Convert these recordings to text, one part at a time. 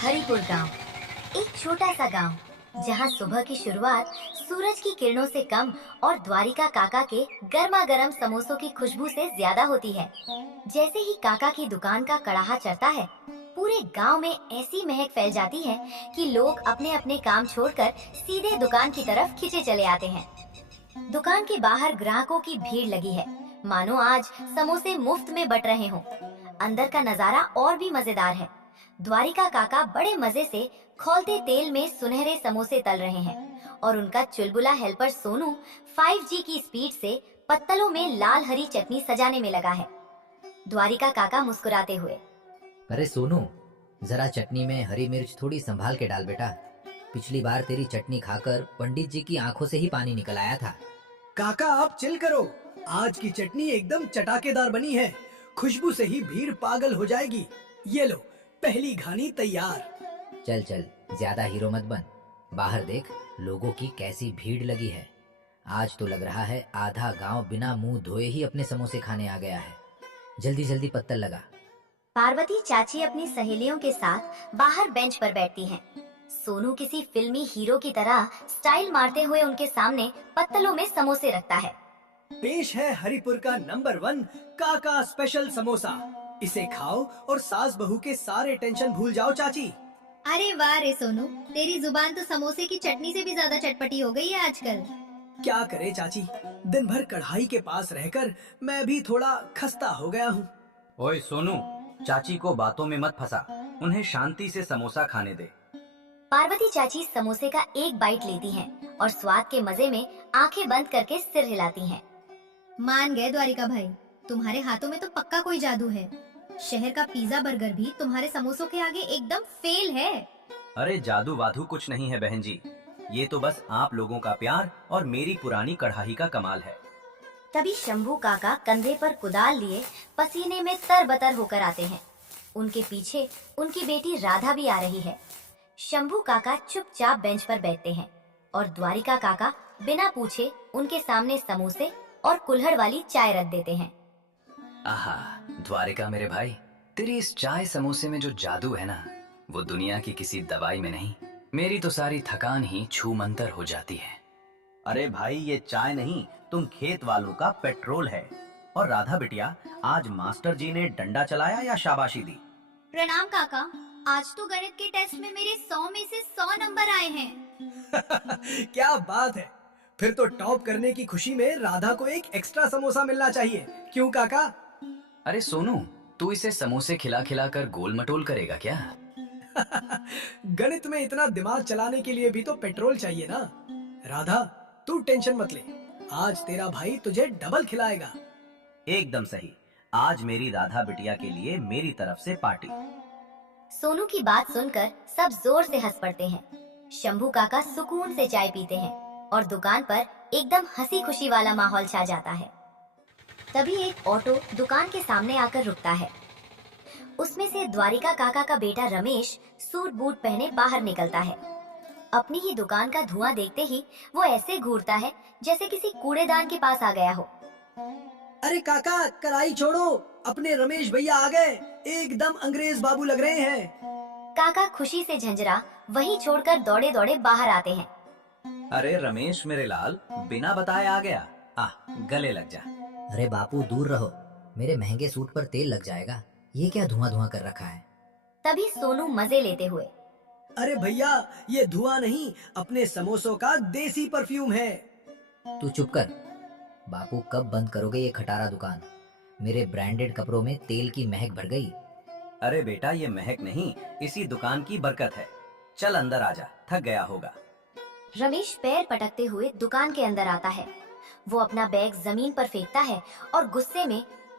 हरिपुर गांव, एक छोटा सा गांव जहां सुबह की शुरुआत सूरज की किरणों से कम और द्वारिका काका के गर्मा गर्म समोसों की खुशबू से ज्यादा होती है। जैसे ही काका की दुकान का कड़ाहा चढ़ता है, पूरे गांव में ऐसी महक फैल जाती है कि लोग अपने अपने काम छोड़कर सीधे दुकान की तरफ खिंचे चले आते हैं। दुकान के बाहर ग्राहकों की भीड़ लगी है, मानो आज समोसे मुफ्त में बट रहे हों। अंदर का नजारा और भी मजेदार है। द्वारिका काका बड़े मजे से खौलते तेल में सुनहरे समोसे तल रहे हैं और उनका चुलबुला हेल्पर सोनू 5G की स्पीड से पत्तलों में लाल हरी चटनी सजाने में लगा है। द्वारिका काका मुस्कुराते हुए, अरे सोनू, जरा चटनी में हरी मिर्च थोड़ी संभाल के डाल बेटा। पिछली बार तेरी चटनी खाकर पंडित जी की आंखों से ही पानी निकल आया था। काका आप चिल करो, आज की चटनी एकदम चटाकेदार बनी है। खुशबू से ही भीड़ पागल हो जाएगी। ये लो, पहली घानी तैयार। चल चल, ज्यादा हीरो मत बन। बाहर देख, लोगों की कैसी भीड़ लगी है। आज तो लग रहा है आधा गांव बिना मुंह धोए ही अपने समोसे खाने आ गया है। जल्दी जल्दी पत्तल लगा। पार्वती चाची अपनी सहेलियों के साथ बाहर बेंच पर बैठती हैं। सोनू किसी फिल्मी हीरो की तरह स्टाइल मारते हुए उनके सामने पत्तलों में समोसे रखता है। पेश है हरिपुर का नंबर 1 काका स्पेशल समोसा। इसे खाओ और सास बहू के सारे टेंशन भूल जाओ चाची। अरे वाह रे सोनू, तेरी जुबान तो समोसे की चटनी से भी ज्यादा चटपटी हो गई है आजकल। क्या करे चाची, दिन भर कढ़ाई के पास रहकर मैं भी थोड़ा खस्ता हो गया हूँ। ओए सोनू, चाची को बातों में मत फंसा, उन्हें शांति से समोसा खाने दे। पार्वती चाची समोसे का एक बाइट लेती हैं और स्वाद के मजे में आंखें बंद करके सिर हिलाती हैं। मान गए द्वारिका भाई, तुम्हारे हाथों में तो पक्का कोई जादू है। शहर का पिज्जा बर्गर भी तुम्हारे समोसों के आगे एकदम फेल है। अरे जादू वादू कुछ नहीं है बहन जी, ये तो बस आप लोगों का प्यार और मेरी पुरानी कढ़ाई का कमाल है। तभी शंभू काका कंधे पर कुदाल लिए पसीने में तरबतर होकर आते हैं। उनके पीछे उनकी बेटी राधा भी आ रही है। शंभू काका चुपचाप बेंच पर बैठते हैं और द्वारिका काका बिना पूछे उनके सामने समोसे और कुल्हड़ वाली चाय रख देते हैं। आहा, द्वारिका मेरे भाई, तेरी इस चाय समोसे में जो जादू है ना, वो दुनिया की किसी दवाई में नहीं। मेरी तो सारी थकान ही छू मंतर हो जाती है। अरे भाई, ये चाय नहीं, तुम खेत वालों का पेट्रोल है। और राधा बिटिया, आज मास्टर जी ने डंडा चलाया या शाबाशी दी? प्रणाम काका, आज तो गणित के टेस्ट में मेरे 100 में से 100 नंबर आए हैं। क्या बात है, फिर तो टॉप करने की खुशी में राधा को एक एक्स्ट्रा समोसा मिलना चाहिए। क्यों काका? अरे सोनू, तू इसे समोसे खिला खिला कर गोल मटोल करेगा क्या? गणित में इतना दिमाग चलाने के लिए भी तो पेट्रोल चाहिए ना। राधा, तू टेंशन मत ले, आज तेरा भाई तुझे डबल खिलाएगा। एकदम सही, आज मेरी राधा बिटिया के लिए मेरी तरफ से पार्टी। सोनू की बात सुनकर सब जोर से हंस पड़ते हैं। शंभू काका सुकून से चाय पीते हैं और दुकान पर एकदम हंसी खुशी वाला माहौल छा जाता है। तभी एक ऑटो दुकान के सामने आकर रुकता है। उसमें से द्वारिका काका का बेटा रमेश सूट बूट पहने बाहर निकलता है। अपनी ही दुकान का धुआं देखते ही वो ऐसे घूरता है जैसे किसी कूड़ेदान के पास आ गया हो। अरे काका, कढ़ाई छोड़ो, अपने रमेश भैया आ गए, एकदम अंग्रेज बाबू लग रहे हैं। काका खुशी से झंझरा वही छोड़कर दौड़े दौड़े बाहर आते हैं। अरे रमेश मेरे लाल, बिना बताए आ गया। गले लग जा। अरे बापू, दूर रहो, मेरे महंगे सूट पर तेल लग जाएगा। ये क्या धुआं धुआं कर रखा है? तभी सोनू मजे लेते हुए, अरे भैया, ये धुआं नहीं, अपने समोसों का देसी परफ्यूम है। तू चुप कर। बापू, कब बंद करोगे ये खटारा दुकान? मेरे ब्रांडेड कपड़ों में तेल की महक भर गई। अरे बेटा, ये महक नहीं, इसी दुकान की बरकत है। चल अंदर आजा, थक गया होगा। रमेश पैर पटकते हुए दुकान के अंदर आता है। वो अपना बैग जमीन पर फेंकता है और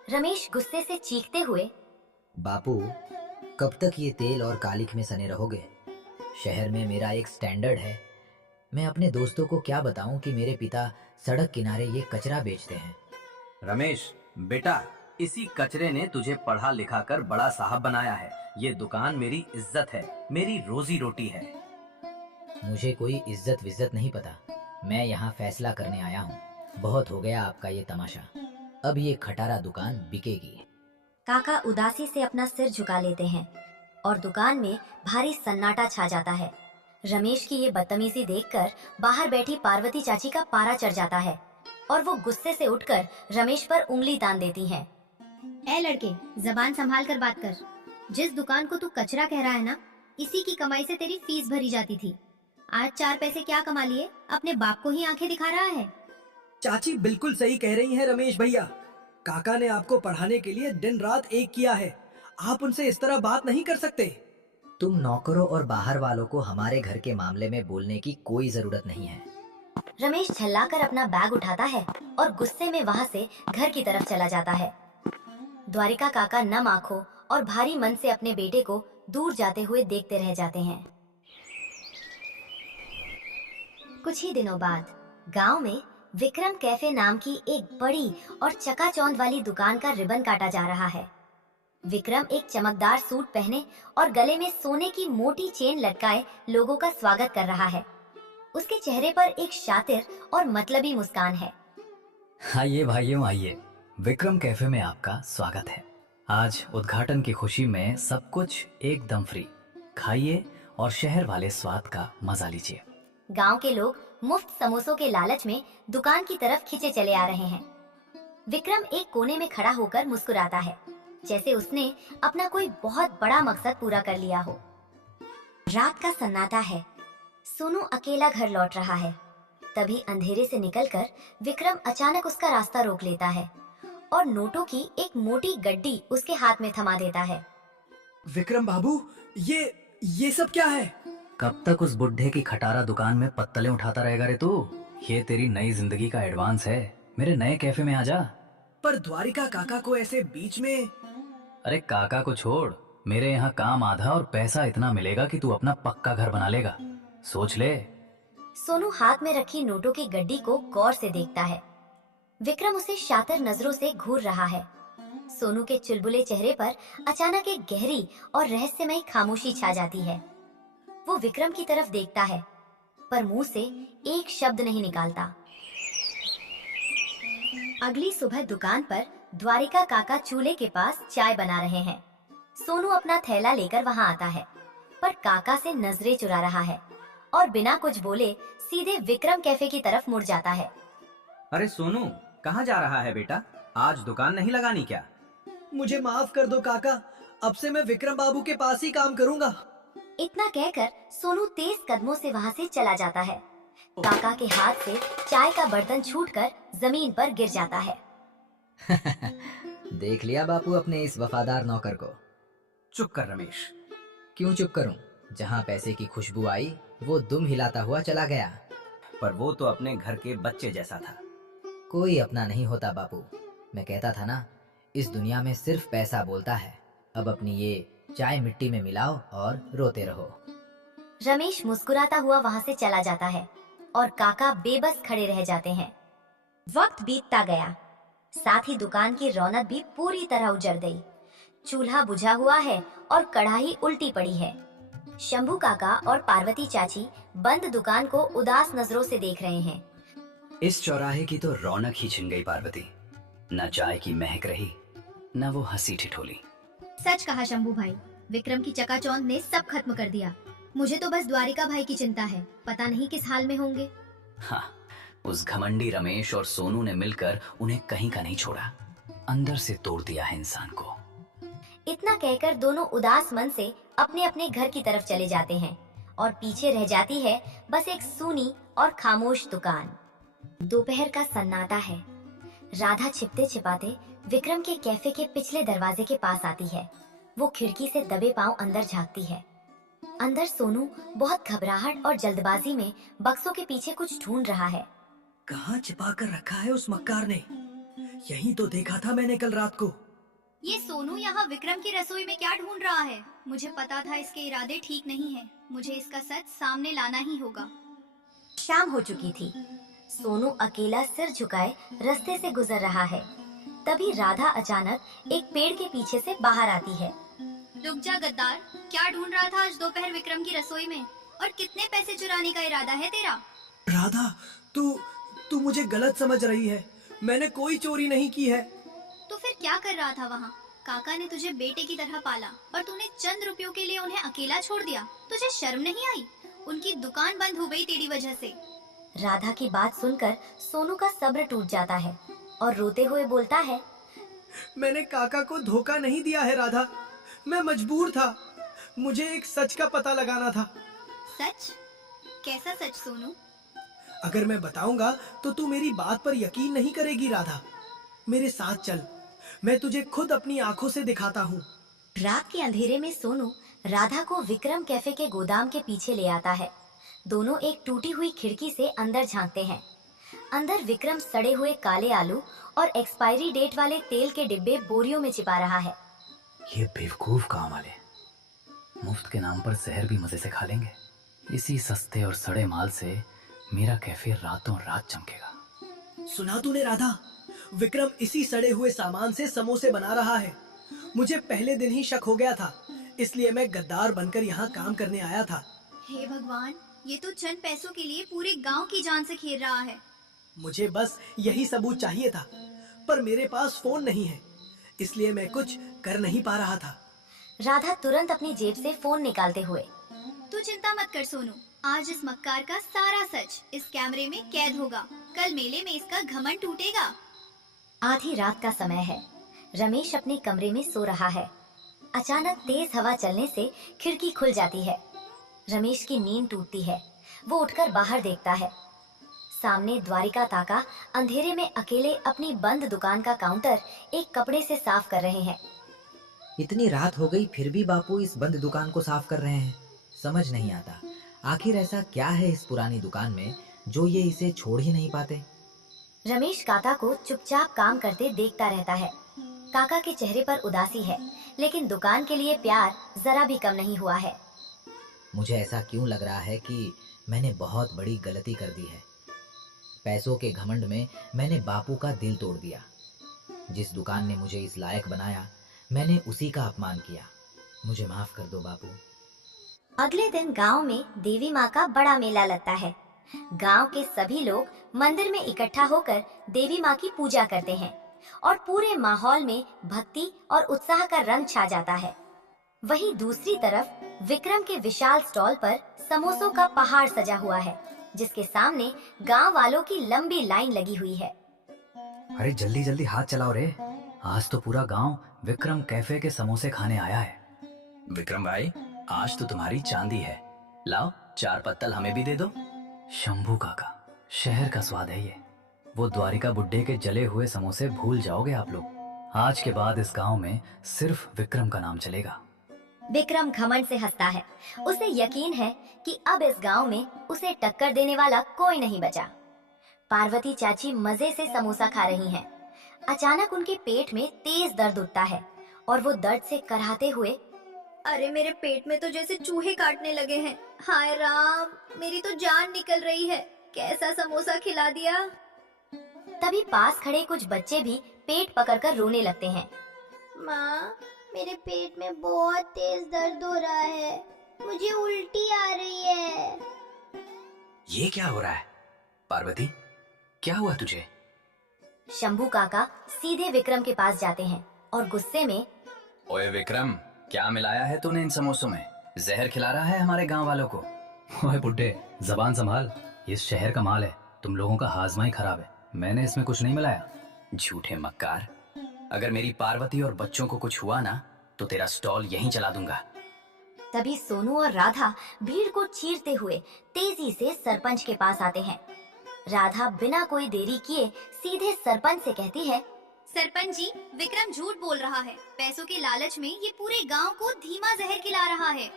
रमेश गुस्से से चीखते हुए, बापू, कब तक ये तेल और कालिख में सने रहोगे? शहर में मेरा एक स्टैंडर्ड है। मैं अपने दोस्तों को क्या बताऊं कि मेरे पिता सड़क किनारे ये कचरा बेचते हैं। रमेश बेटा, इसी कचरे ने तुझे पढ़ा लिखा कर बड़ा साहब बनाया है। ये दुकान मेरी इज्जत है, मेरी रोजी रोटी है। मुझे कोई इज्जत विज्जत नहीं पता। मैं यहाँ फैसला करने आया हूँ। बहुत हो गया आपका ये तमाशा। अब ये खटारा दुकान बिकेगी। काका उदासी से अपना सिर झुका लेते हैं। और दुकान में भारी सन्नाटा छा जाता है। रमेश की ये बदतमीजी देखकर बाहर बैठी पार्वती चाची का पारा चढ़ जाता है और वो गुस्से से उठकर रमेश पर उंगली तान देती हैं। ए लड़के, जबान संभाल कर बात कर। जिस दुकान को तू कचरा कह रहा है ना, इसी की कमाई से तेरी फीस भरी जाती थी। आज 4 पैसे क्या कमा लिए, अपने बाप को ही आंखें दिखा रहा है। चाची बिल्कुल सही कह रही हैं रमेश भैया। काका ने आपको पढ़ाने के लिए दिन रात एक किया है, आप उनसे इस तरह बात नहीं कर सकते। तुम नौकरों और बाहर वालों को हमारे घर के मामले में बोलने की कोई जरूरत नहीं है। रमेश झल्लाकर अपना बैग उठाता है और गुस्से में वहाँ से घर की तरफ चला जाता है। द्वारिका काका नम आंखों और भारी मन से अपने बेटे को दूर जाते हुए देखते रह जाते हैं। कुछ ही दिनों बाद गांव में विक्रम कैफे नाम की एक बड़ी और चकाचौंध वाली दुकान का रिबन काटा जा रहा है। विक्रम एक चमकदार सूट पहने और गले में सोने की मोटी चेन लटकाए लोगों का स्वागत कर रहा है। उसके चेहरे पर एक शातिर और मतलबी मुस्कान है। आइए भाइयों आइए, विक्रम कैफे में आपका स्वागत है। आज उद्घाटन की खुशी में सब कुछ एकदम फ्री। खाइए और शहर वाले स्वाद का मजा लीजिए। गांव के लोग मुफ्त समोसों के लालच में दुकान की तरफ खिंचे चले आ रहे हैं। विक्रम एक कोने में खड़ा होकर मुस्कुराता है, जैसे उसने अपना कोई बहुत बड़ा मकसद पूरा कर लिया हो। रात का सन्नाटा है। सोनू अकेला घर लौट रहा है। तभी अंधेरे से निकलकर विक्रम अचानक उसका रास्ता रोक लेता है और नोटों की एक मोटी गड्डी उसके हाथ में थमा देता है। विक्रम बाबू, ये सब क्या है? कब तक उस बुढ़े की खटारा दुकान में पत्तलें उठाता रहेगा रे तू? ये तेरी नई जिंदगी का एडवांस है। मेरे नए कैफे में आजा। पर द्वारिका काका को ऐसे बीच में? अरे काका को छोड़, मेरे यहाँ काम आधा और पैसा इतना मिलेगा कि तू अपना पक्का घर बना लेगा। सोच ले। सोनू हाथ में रखी नोटों की गड्डी को गौर से देखता है। विक्रम उसे शातिर नजरों से घूर रहा है। सोनू के चुलबुले चेहरे पर अचानक एक गहरी और रहस्यमयी खामोशी छा जाती है। वो विक्रम की तरफ देखता है, पर मुंह से एक शब्द नहीं निकालता। अगली सुबह दुकान पर द्वारिका काका चूल्हे के पास चाय बना रहे हैं। सोनू अपना थैला लेकर वहां आता है, पर काका से नजरें चुरा रहा है और बिना कुछ बोले सीधे विक्रम कैफे की तरफ मुड़ जाता है। अरे सोनू, कहाँ जा रहा है बेटा? आज दुकान नहीं लगानी क्या? मुझे माफ कर दो काका, अब से मैं विक्रम बाबू के पास ही काम करूंगा। इतना कहकर सोनू तेज कदमों से वहां से चला जाता है। काका के हाथ से चाय का बर्तन छूटकर जमीन पर गिर जाता है। देख लिया बापू अपने इस वफादार नौकर को। चुप कर रमेश। क्यों चुप करूं? जहां पैसे की खुशबू आई वो दुम हिलाता हुआ चला गया। पर वो तो अपने घर के बच्चे जैसा था। कोई अपना नहीं होता बापू। मैं कहता था ना, इस दुनिया में सिर्फ पैसा बोलता है। अब अपनी ये चाय मिट्टी में मिलाओ और रोते रहो। रमेश मुस्कुराता हुआ वहां से चला जाता है और काका बेबस खड़े रह जाते हैं। वक्त बीतता गया, साथ ही दुकान की रौनक भी पूरी तरह उजड़ गई। चूल्हा बुझा हुआ है और कढ़ाई उल्टी पड़ी है। शंभू काका और पार्वती चाची बंद दुकान को उदास नजरों से देख रहे हैं। इस चौराहे की तो रौनक ही छिन गई पार्वती। न चाय की महक रही, न वो हंसी ठिठोली। सच कहा शंभू भाई, विक्रम की चकाचौंध ने सब खत्म कर दिया। मुझे तो बस द्वारिका भाई की चिंता है, पता नहीं किस हाल में होंगे। हाँ, उस घमंडी रमेश और सोनू ने मिलकर उन्हें कहीं का नहीं छोड़ा। अंदर से तोड़ दिया है इंसान को। इतना कहकर दोनों उदास मन से अपने अपने घर की तरफ चले जाते हैं और पीछे रह जाती है बस एक सूनी और खामोश दुकान। दोपहर का सन्नाटा है। राधा छिपते छिपाते विक्रम के कैफे के पिछले दरवाजे के पास आती है। वो खिड़की से दबे पांव अंदर झांकती है। अंदर सोनू बहुत घबराहट और जल्दबाजी में बक्सों के पीछे कुछ ढूंढ रहा है। कहाँ छिपा कर रखा है उस मक्कार ने? यहीं तो देखा था मैंने कल रात को। ये सोनू यहाँ विक्रम की रसोई में क्या ढूंढ रहा है? मुझे पता था इसके इरादे ठीक नहीं है। मुझे इसका सच सामने लाना ही होगा। शाम हो चुकी थी। सोनू अकेला सिर झुकाए रास्ते से गुजर रहा है। तभी राधा अचानक एक पेड़ के पीछे से बाहर आती है। रुक जा गद्दार, क्या ढूंढ रहा था आज दोपहर विक्रम की रसोई में? और कितने पैसे चुराने का इरादा है तेरा? राधा, तू मुझे गलत समझ रही है। मैंने कोई चोरी नहीं की है। तो फिर क्या कर रहा था वहाँ? काका ने तुझे बेटे की तरह पाला और तूने चंद रुपयों के लिए उन्हें अकेला छोड़ दिया। तुझे शर्म नहीं आई? उनकी दुकान बंद हो गई तेरी वजह से। राधा की बात सुनकर सोनू का सब्र टूट जाता है और रोते हुए बोलता है, मैंने काका को धोखा नहीं दिया है राधा, मैं मजबूर था। मुझे एक सच का पता लगाना था। सच? कैसा सच सोनू? अगर मैं बताऊंगा तो तू मेरी बात पर यकीन नहीं करेगी राधा। मेरे साथ चल, मैं तुझे खुद अपनी आंखों से दिखाता हूँ। रात के अंधेरे में सोनू राधा को विक्रम कैफे के गोदाम के पीछे ले आता है। दोनों एक टूटी हुई खिड़की से अंदर झांकते हैं। अंदर विक्रम सड़े हुए काले आलू और एक्सपायरी डेट वाले तेल के डिब्बे बोरियों में छिपा रहा है। ये बेवकूफ काम वाले मुफ्त के नाम पर जहर भी मजे से खा लेंगे। इसी सस्ते और सड़े माल से मेरा कैफे रातों रात चमकेगा। सुना तूने राधा, विक्रम इसी सड़े हुए सामान से समोसे बना रहा है। मुझे पहले दिन ही शक हो गया था, इसलिए मैं गद्दार बनकर यहाँ काम करने आया था। हे भगवान, ये तो चंद पैसों के लिए पूरे गांव की जान से खेल रहा है। मुझे बस यही सबूत चाहिए था, पर मेरे पास फोन नहीं है, इसलिए मैं कुछ कर नहीं पा रहा था। राधा तुरंत अपनी जेब से फोन निकालते हुए, तू चिंता मत कर सोनू, आज इस मक्कार का सारा सच इस कैमरे में कैद होगा। कल मेले में इसका घमंड टूटेगा। आधी रात का समय है। रमेश अपने कमरे में सो रहा है। अचानक तेज हवा चलने से खिड़की खुल जाती है। रमेश की नींद टूटती है। वो उठकर बाहर देखता है। सामने द्वारिका ताका अंधेरे में अकेले अपनी बंद दुकान का काउंटर एक कपड़े से साफ कर रहे हैं। इतनी रात हो गई फिर भी बापू इस बंद दुकान को साफ कर रहे हैं। समझ नहीं आता आखिर ऐसा क्या है इस पुरानी दुकान में जो ये इसे छोड़ ही नहीं पाते। रमेश काका को चुपचाप काम करते देखता रहता है। काका के चेहरे पर उदासी है, लेकिन दुकान के लिए प्यार जरा भी कम नहीं हुआ है। मुझे ऐसा क्यों लग रहा है कि मैंने बहुत बड़ी गलती कर दी है। पैसों के घमंड में मैंने बापू का दिल तोड़ दिया। जिस दुकान ने मुझे इस लायक बनाया, मैंने उसी का अपमान किया। मुझे माफ कर दो बापू। अगले दिन गांव में देवी माँ का बड़ा मेला लगता है। गांव के सभी लोग मंदिर में इकट्ठा होकर देवी माँ की पूजा करते हैं और पूरे माहौल में भक्ति और उत्साह का रंग छा जाता है। वहीं दूसरी तरफ विक्रम के विशाल स्टॉल पर समोसों का पहाड़ सजा हुआ है, जिसके सामने गांव वालों की लंबी लाइन लगी हुई है। अरे जल्दी जल्दी हाथ चलाओ रे, आज तो पूरा गांव विक्रम कैफे के समोसे खाने आया है। विक्रम भाई, आज तो तुम्हारी चांदी है। लाओ 4 पत्तल हमें भी दे दो। शंभू काका, शहर का स्वाद है ये। वो द्वारिका बुड्ढे के जले हुए समोसे भूल जाओगे आप लोग। आज के बाद इस गांव में सिर्फ विक्रम का नाम चलेगा। विक्रम घमंड से हंसता है। उसे यकीन है कि अब इस गांव में उसे टक्कर देने वाला कोई नहीं बचा। पार्वती चाची मजे से समोसा खा रही हैं। अचानक उनके पेट में तेज दर्द उठता है और वो दर्द से कराहते हुए, अरे मेरे पेट में तो जैसे चूहे काटने लगे हैं। हाय राम, मेरी तो जान निकल रही है। कैसा समोसा खिला दिया। तभी पास खड़े कुछ बच्चे भी पेट पकड़कर रोने लगते हैं। माँ, मेरे पेट में बहुत तेज दर्द हो रहा है। मुझे उल्टी आ रही है। ये क्या हो रहा है? पार्वती, क्या हुआ तुझे? शंभू काका सीधे विक्रम के पास जाते हैं और गुस्से में, ओए विक्रम, क्या मिलाया है तूने इन समोसों में? जहर खिला रहा है हमारे गांव वालों को। ओए बुड्ढे, जबान संभाल। ये शहर का माल है, तुम लोगों का हाजमा ही खराब है। मैंने इसमें कुछ नहीं मिलाया। झूठे मक्कार, अगर मेरी पार्वती और बच्चों को कुछ हुआ ना तो तेरा स्टॉल यहीं चला दूंगा। तभी सोनू और राधा भीड़ को चीरते हुए तेजी से सरपंच के पास आते हैं। राधा बिना कोई देरी किए सीधे सरपंच से कहती है, सरपंच जी, विक्रम झूठ बोल रहा है। पैसों के लालच में ये पूरे गांव को धीमा जहर खिला रहा है।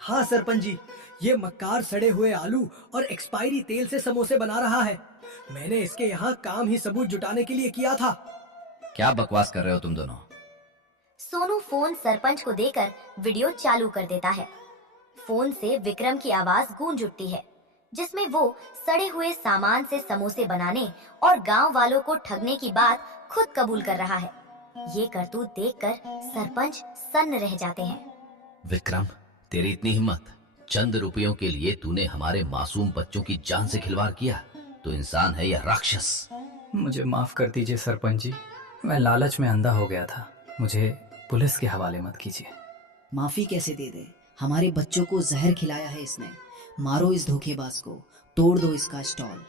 हाँ सरपंच जी, ये मक्कार सड़े हुए आलू और एक्सपायरी तेल से समोसे बना रहा है। मैंने इसके यहाँ काम ही सबूत जुटाने के लिए किया था। क्या बकवास कर रहे हो तुम दोनों? सोनू फोन सरपंच को देकर वीडियो चालू कर देता है। फोन से विक्रम की आवाज गूंज उठती है, जिसमें वो सड़े हुए सामान से समोसे बनाने और गांव वालों को ठगने की बात खुद कबूल कर रहा है। ये करतूत देखकर सरपंच सन्न रह जाते हैं। विक्रम, तेरी इतनी हिम्मत! चंद रुपयों के लिए तूने हमारे मासूम बच्चों की जान से खिलवाड़ किया। तो इंसान है या राक्षस? मुझे माफ कर दीजिए सरपंच जी, मैं लालच में अंधा हो गया था। मुझे पुलिस के हवाले मत कीजिए। माफी कैसे दे दे? हमारे बच्चों को जहर खिलाया है इसने। मारो इस धोखेबाज को, तोड़ दो इसका स्टॉल।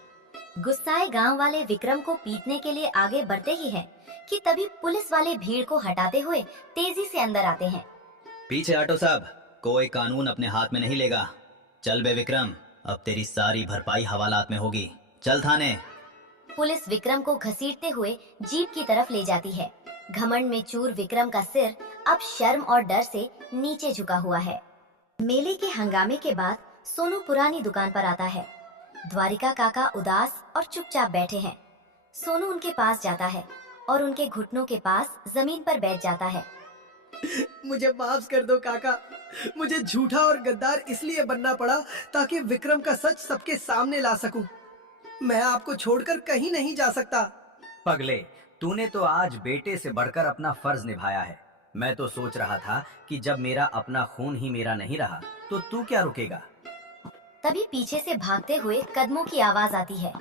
गुस्साए गांव वाले विक्रम को पीटने के लिए आगे बढ़ते ही हैं कि तभी पुलिस वाले भीड़ को हटाते हुए तेजी से अंदर आते हैं। पीछे हटो सब, कोई कानून अपने हाथ में नहीं लेगा। चल बे विक्रम, अब तेरी सारी भरपाई हवालात में होगी। चल थाने। पुलिस विक्रम को घसीटते हुए जीप की तरफ ले जाती है। घमंड में चूर विक्रम का सिर अब शर्म और डर से नीचे झुका हुआ है। मेले के हंगामे के बाद सोनू पुरानी दुकान पर आता है। द्वारिका काका उदास और चुपचाप बैठे हैं। सोनू उनके पास जाता है और उनके घुटनों के पास जमीन पर बैठ जाता है। मुझे माफ कर दो काका। मुझे झूठा और गद्दार इसलिए बनना पड़ा ताकि विक्रम का सच सबके सामने ला सकूं। मैं आपको छोड़कर कहीं नहीं जा सकता। पगले, तूने तो आज बेटे से बढ़कर अपना फर्ज निभाया है। मैं तो सोच रहा था कि जब मेरा अपना खून ही मेरा नहीं रहा तो तू क्या रुकेगा। तभी पीछे से भागते हुए कदमों की आवाज आती है।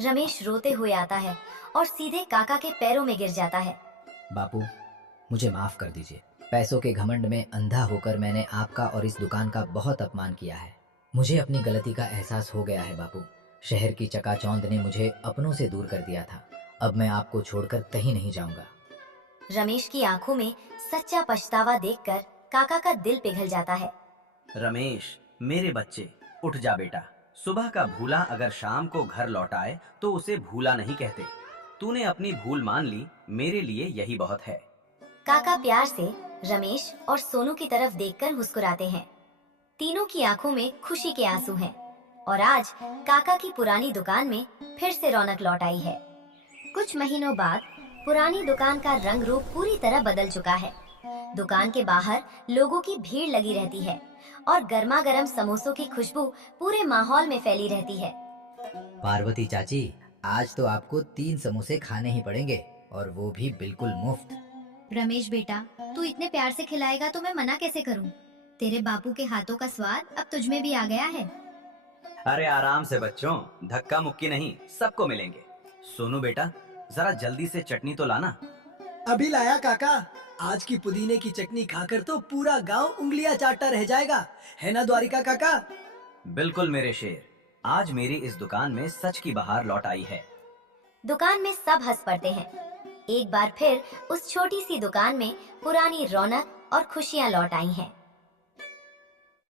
रमेश रोते हुए आता है और सीधे काका के पैरों में गिर जाता है। बापू, मुझे माफ कर दीजिए। पैसों के घमंड में अंधा होकर मैंने आपका और इस दुकान का बहुत अपमान किया है। मुझे अपनी गलती का एहसास हो गया है बापू। शहर की चकाचौंध ने मुझे अपनों से दूर कर दिया था। अब मैं आपको छोड़कर कहीं नहीं जाऊंगा। रमेश की आंखों में सच्चा पछतावा देखकर काका का दिल पिघल जाता है। रमेश, मेरे बच्चे, उठ जा बेटा। सुबह का भूला अगर शाम को घर लौट आए तो उसे भूला नहीं कहते। तूने अपनी भूल मान ली, मेरे लिए यही बहुत है। काका प्यार से रमेश और सोनू की तरफ देखकर मुस्कुराते हैं। तीनों की आंखों में खुशी के आंसू हैं और आज काका की पुरानी दुकान में फिर से रौनक लौट आई है। कुछ महीनों बाद पुरानी दुकान का रंग रूप पूरी तरह बदल चुका है। दुकान के बाहर लोगों की भीड़ लगी रहती है और गर्मा गर्म समोसों की खुशबू पूरे माहौल में फैली रहती है। पार्वती चाची, आज तो आपको 3 समोसे खाने ही पड़ेंगे और वो भी बिल्कुल मुफ्त। रमेश बेटा, तू इतने प्यार से खिलाएगा तो मैं मना कैसे करूं? तेरे बापू के हाथों का स्वाद अब तुझ में भी आ गया है। अरे आराम से बच्चों, धक्का मुक्की नहीं, सबको मिलेंगे। सोनू बेटा, जरा जल्दी से चटनी तो लाना। अभी लाया काका। आज की पुदीने की चटनी खाकर तो पूरा गांव उंगलियां चाटता रह जाएगा, है ना द्वारिका काका? बिल्कुल मेरे शेर, आज मेरी इस दुकान में सच की बहार लौट आई है। दुकान में सब हंस पड़ते हैं। एक बार फिर उस छोटी सी दुकान में पुरानी रौनक और खुशियां लौट आई हैं।